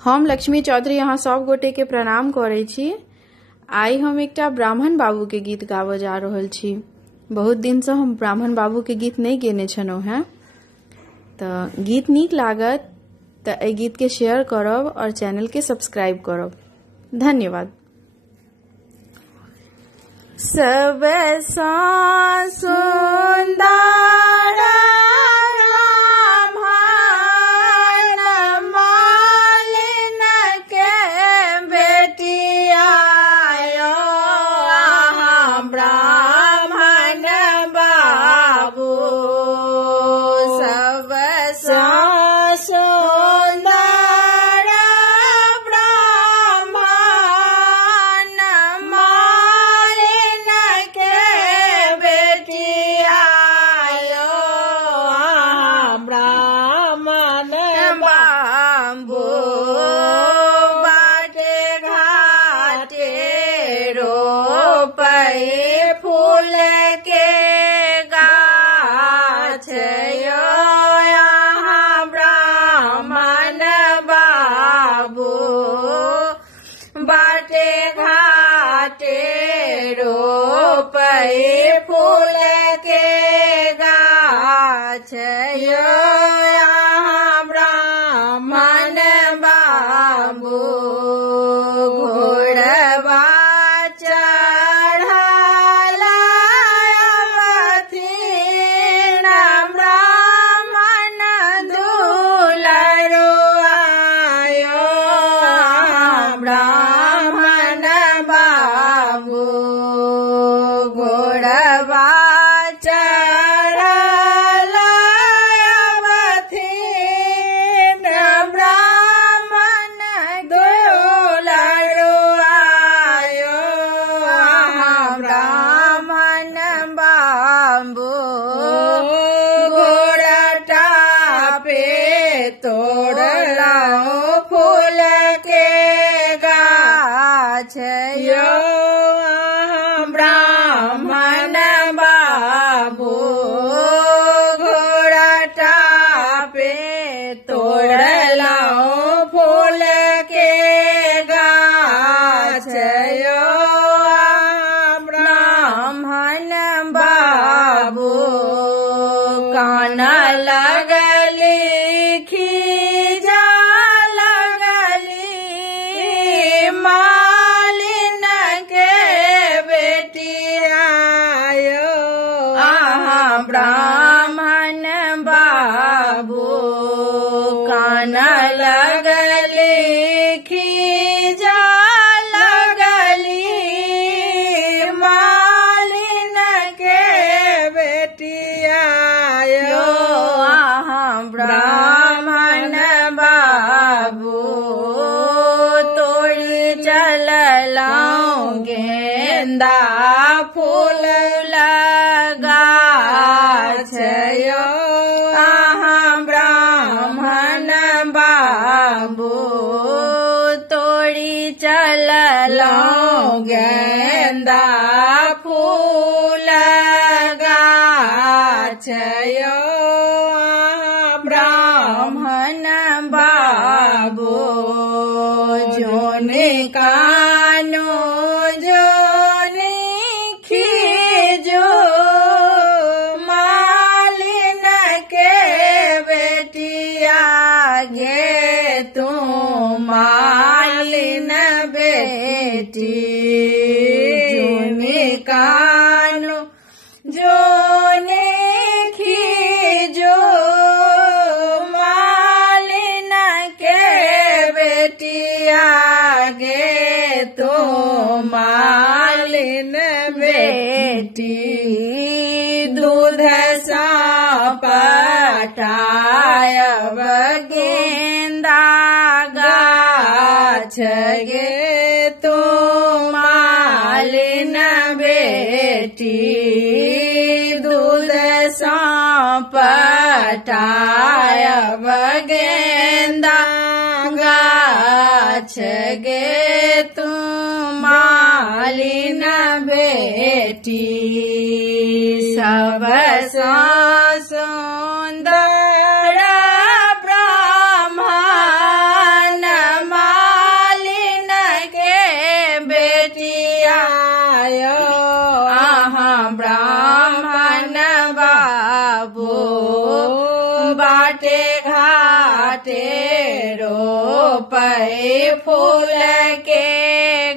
हम लक्ष्मी चौधरी यहाँ सब गोटे के प्रणाम करे छी। आई हम एकटा ब्राह्मण बाबू के गीत गाबऽ जा रहल छी। बहुत दिन से हम ब्राह्मण बाबू के गीत नहीं गेने छलहुँ हैं, तो गीत नीक लागत तो एहि गीत के शेयर करब और चैनल के सब्सक्राइब करब। धन्यवाद। सबसँ सुन्दर सबसँ सुन्दर ब्राह्मण बाबू बाटे घाटे रोपै फूल के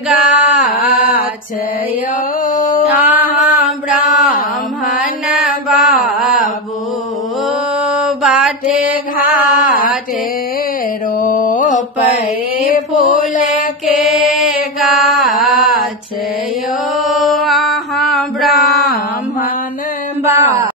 गाछ यो ब्राह्मण बाबू बाटे घाटे रोपै फूल के गाछ